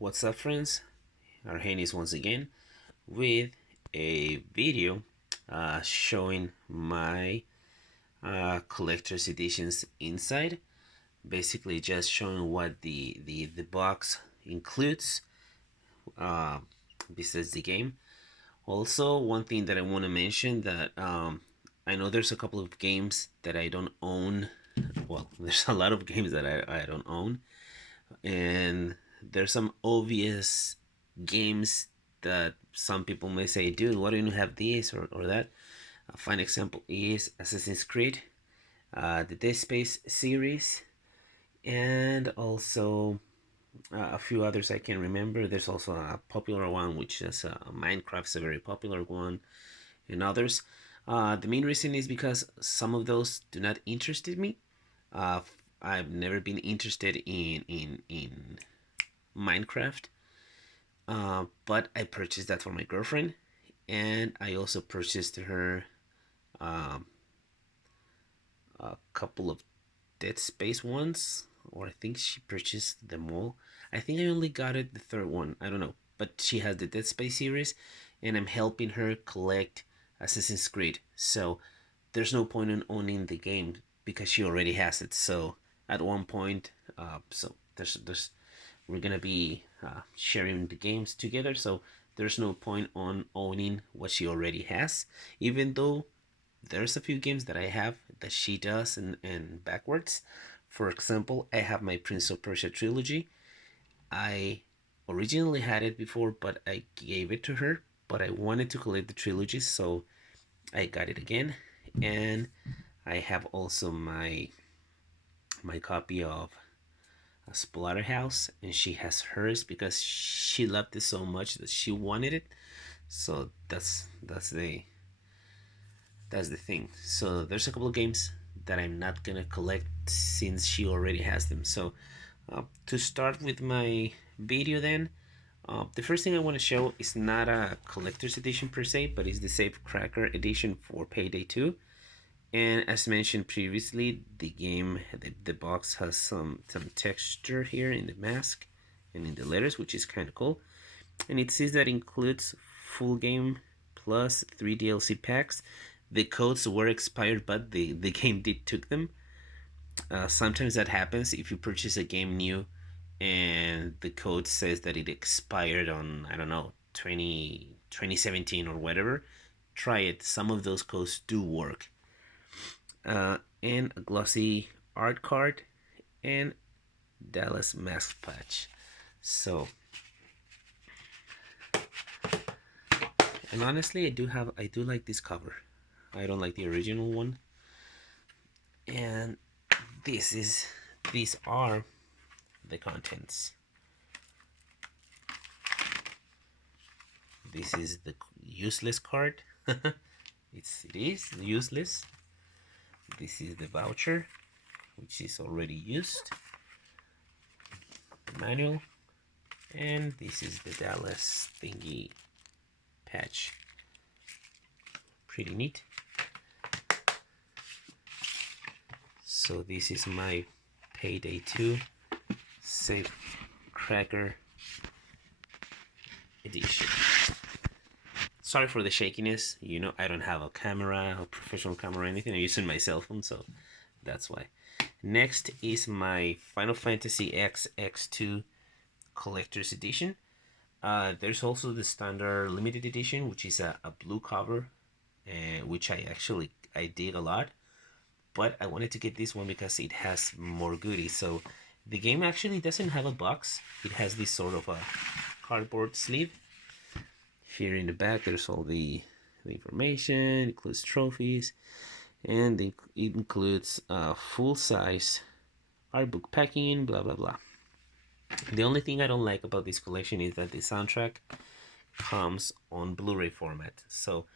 What's up, friends? Arhenis once again with a video showing my collector's editions inside. Basically, just showing what the box includes uh, besides the game. Also, one thing that I want to mention that I know there's a couple of games that I don't own. Well, there's a lot of games that I don't own, and there's some obvious games that some people may say, dude, why don't you have this or that? A fine example is Assassin's Creed, the Dead Space series, and also a few others I can remember. There's also a popular one, which is Minecraft's a very popular one, and others. The main reason is because some of those do not interest me. Uh, I've never been interested in Minecraft, but I purchased that for my girlfriend, and I also purchased her um, a couple of Dead Space ones, or I think she purchased them all. I think I only got it the third one. I don't know, but she has the Dead Space series, and I'm helping her collect Assassin's Creed. So there's no point in owning the game because she already has it. So at one point, so there's we're gonna be sharing the games together, so there's no point on owning what she already has, even though there's a few games that I have that she does and backwards. For example, I have my Prince of Persia trilogy. I originally had it before, but I gave it to her, but I wanted to collect the trilogy, so I got it again. And I have also my copy of a Splatterhouse, and she has hers because she loved it so much that she wanted it. So that's the thing. So there's a couple of games that I'm not gonna collect since she already has them. So to start with my video, then the first thing I want to show is not a collector's edition per se, but is the Safe Cracker edition for Payday 2. And as mentioned previously, the box has some texture here in the mask and in the letters, which is kind of cool. And it says that includes full game plus 3 DLC packs. The codes were expired, but the game did took them. Sometimes that happens if you purchase a game new and the code says that it expired on, I don't know, 2017 or whatever. Try it. Some of those codes do work. And a glossy art card and Dallas mask patch. So, and honestly, I do like this cover. I don't like the original one. And these are the contents. This is the useless card. it is useless. This is the voucher, which is already used. The manual, and this is the Dallas thingy patch. Pretty neat. So this is my Payday 2 Safe Cracker edition. Sorry for the shakiness. You know, I don't have a camera, a professional camera or anything. I'm using my cell phone, so that's why. Next is my Final Fantasy X X2 Collector's Edition. There's also the standard limited edition, which is a blue cover, which I dig a lot. But I wanted to get this one because it has more goodies. So the game actually doesn't have a box. It has this sort of a cardboard sleeve. Here in the back, there's all the information. It includes trophies, and it includes full-size art book packing, blah blah blah. The only thing I don't like about this collection is that the soundtrack comes on Blu-ray format. So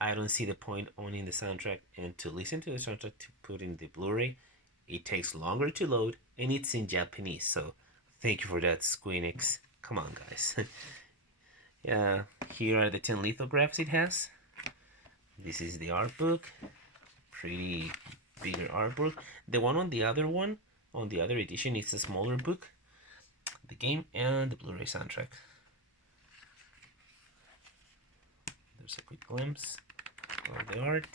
I don't see the point owning the soundtrack, and to listen to the soundtrack to put in the Blu-ray, it takes longer to load, and it's in Japanese. So thank you for that, Squeenix. Come on, guys. Yeah, here are the 10 lithographs it has. This is the art book. Pretty bigger art book. The one on the other edition is a smaller book. the game and the Blu-ray soundtrack. There's a quick glimpse of the art.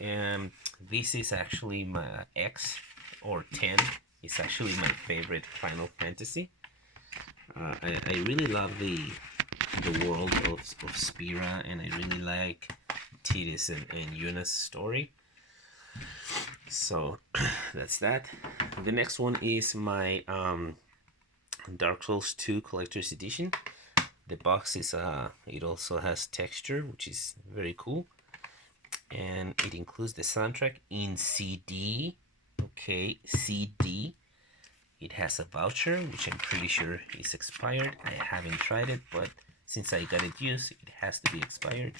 And this is actually my X or 10. It's actually my favorite Final Fantasy. I really love the world of Spira, and I really like Tidus and Yuna's story. So that's that. The next one is my Dark Souls 2 Collector's Edition. The box is it also has texture, which is very cool, and it includes the soundtrack in CD. Okay, CD. It has a voucher, which I'm pretty sure is expired. I haven't tried it, but since I got it used, it has to be expired.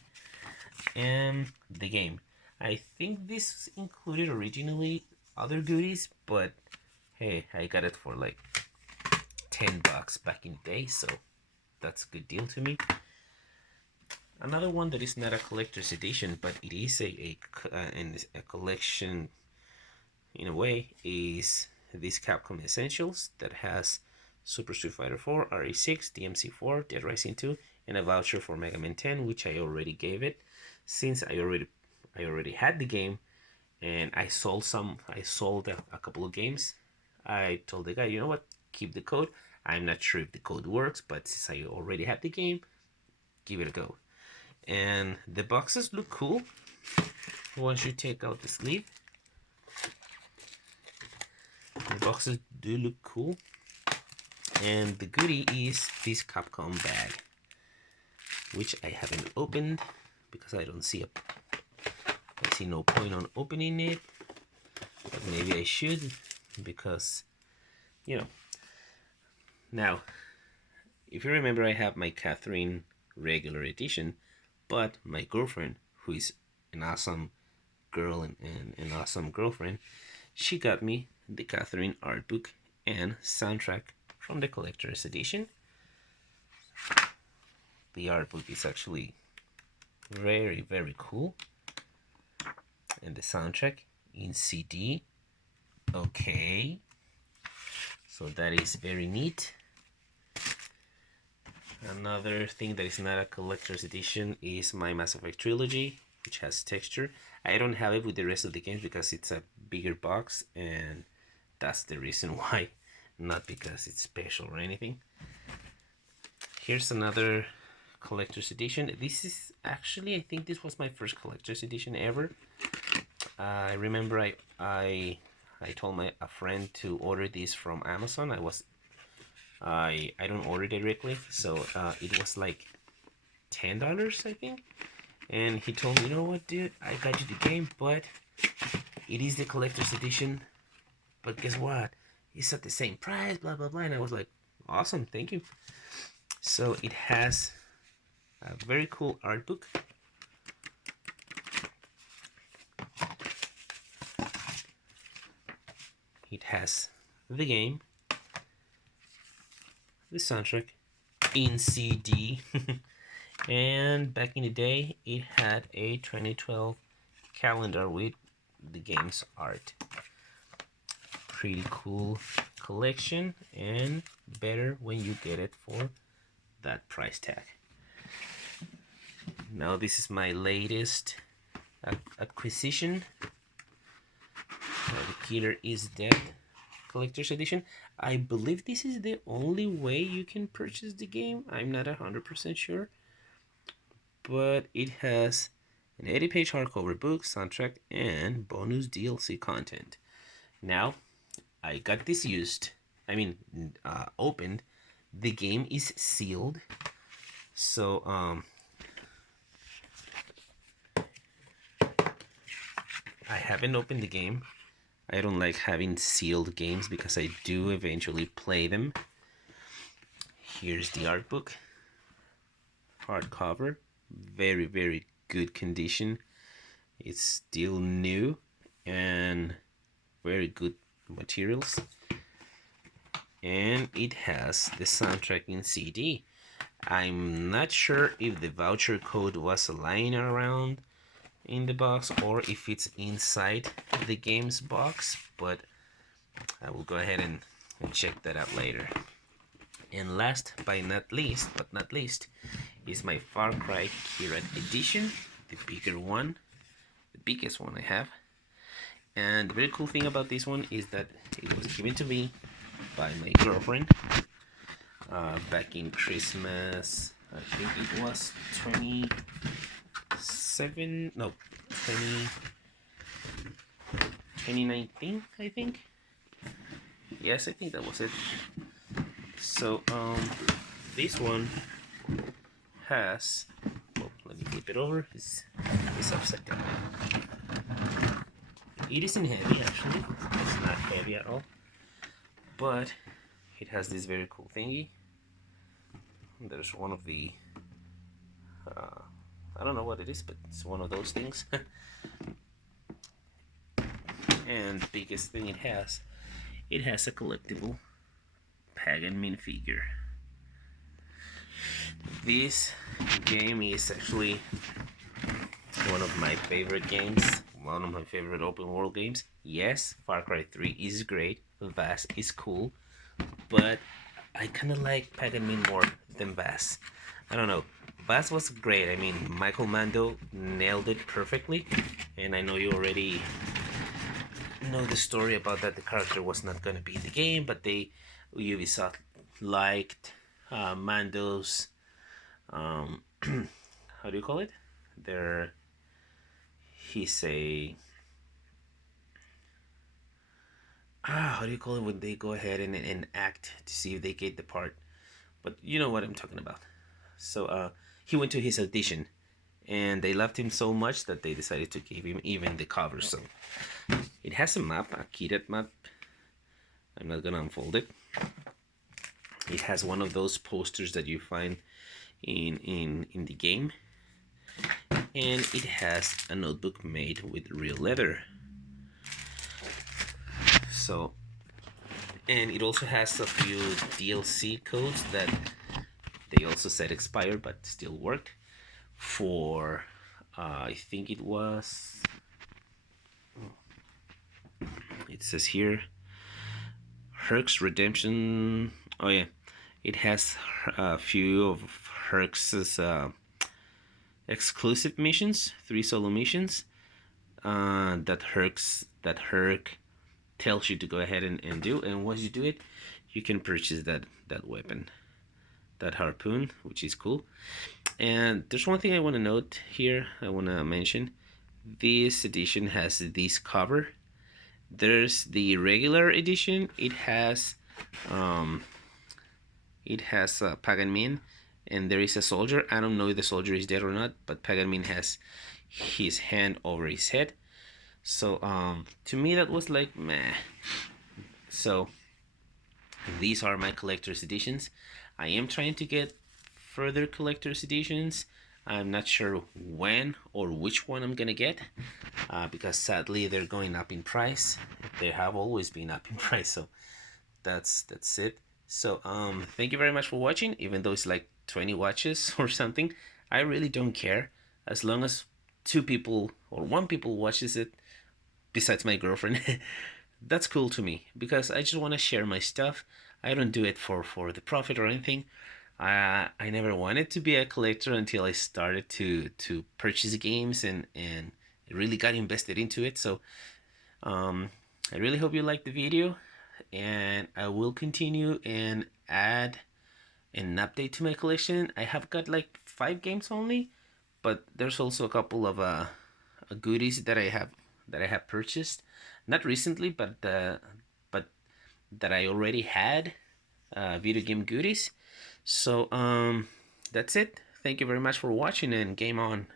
And the game. I think this included originally other goodies, but hey, I got it for like $10 back in the day, so that's a good deal to me. Another one that is not a collector's edition, but it is a collection in a way, is this Capcom Essentials that has Super Street Fighter 4, RE6, DMC4, Dead Rising 2, and a voucher for Mega Man 10, which I already gave it. Since I already had the game, and I sold a couple of games, I told the guy, you know what, keep the code. I'm not sure if the code works, but since I already had the game, give it a go. And the boxes look cool once you take out the sleeve. The boxes do look cool. And the goodie is this Capcom bag, which I haven't opened because I see no point on opening it. But maybe I should, because, you know. Now, if you remember, I have my Catherine regular edition, but my girlfriend, who is an awesome girl and an awesome girlfriend, she got me the Catherine art book and soundtrack from the collector's edition. The art book is actually very, very cool, and the soundtrack in CD. Okay, so that is very neat. Another thing that is not a collector's edition is my Mass Effect Trilogy, which has texture. I don't have it with the rest of the games because it's a bigger box, and that's the reason why, not because it's special or anything. Here's another collector's edition. This is actually, I think this was my first collector's edition ever. I remember I told a friend to order this from Amazon. I don't order directly, so it was like $10, I think. And he told me, you know what, dude, I got you the game, but it is the collector's edition. But guess what? It's at the same price, blah, blah, blah. And I was like, awesome, thank you. So it has a very cool art book. It has the game, the soundtrack in CD, and back in the day it had a 2012 calendar with the game's art. Pretty cool collection, and better when you get it for that price tag. Now this is my latest acquisition. The Killer is Dead collector's edition. I believe this is the only way you can purchase the game. I'm not 100% sure, but it has an 80-page hardcover book, soundtrack, and bonus DLC content. Now, I got this opened. The game is sealed, so I haven't opened the game. I don't like having sealed games because I do eventually play them. Here's the art book. Hardcover. Very, very good condition. It's still new and very good materials. And it has the soundtrack in CD. I'm not sure if the voucher code was lying around in the box or if it's inside the game's box, but I will go ahead and and check that out later. And last but not least, is my Far Cry Kirat edition, the bigger one, the biggest one I have. And the very cool thing about this one is that it was given to me by my girlfriend back in Christmas. I think it was 20 2019, I think. Yes, I think that was it. So this one has, well, let me flip it over. It's upside down. It isn't heavy, actually. It's not heavy at all, but it has this very cool thingy. There's one of the I don't know what it is, but it's one of those things. And the biggest thing it has a collectible Pagan Minifigure. This game is actually one of my favorite games, one of my favorite open world games. Yes, Far Cry 3 is great, Vass is cool, but I kind of like Pagan Min more than Vass. I don't know. Vass was great. I mean, Michael Mando nailed it perfectly, and I know you already know the story about that. The character was not going to be in the game, but Ubisoft liked Mando's how do you call it? He's a how do you call it when they go ahead and act to see if they get the part? But you know what I'm talking about. So he went to his audition, and they loved him so much that they decided to give him even the cover. So it has a map, a Kirat map. I'm not gonna unfold it. It has one of those posters that you find in the game, and it has a notebook made with real leather. So, and it also has a few DLC codes that they also said expired but still worked for I think it was, it says here, Herc's Redemption. Oh yeah, it has a few of Herc's exclusive missions, 3 solo missions that Herc tells you to go ahead and do, and once you do it, you can purchase that weapon, that harpoon, which is cool. And there's one thing I want to note here. I want to mention this edition has this cover. There's the regular edition. It has Pagan Min, and there is a soldier. I don't know if the soldier is dead or not, but Pagan Min has his hand over his head. So to me that was like meh. So these are my collector's editions. I am trying to get further collector's editions. I'm not sure when or which one I'm gonna get because sadly they're going up in price. They have always been up in price, so that's it. So thank you very much for watching. Even though it's like 20 watches or something, I really don't care, as long as 2 people or 1 people watches it besides my girlfriend. That's cool to me, because I just want to share my stuff. I don't do it for the profit or anything. I never wanted to be a collector until I started to purchase games and really got invested into it. So I really hope you liked the video, and I will continue and add an update to my collection. I have got like 5 games only, but there's also a couple of goodies that I have purchased, not recently, but that I already had, video game goodies. So that's it. Thank you very much for watching, and game on.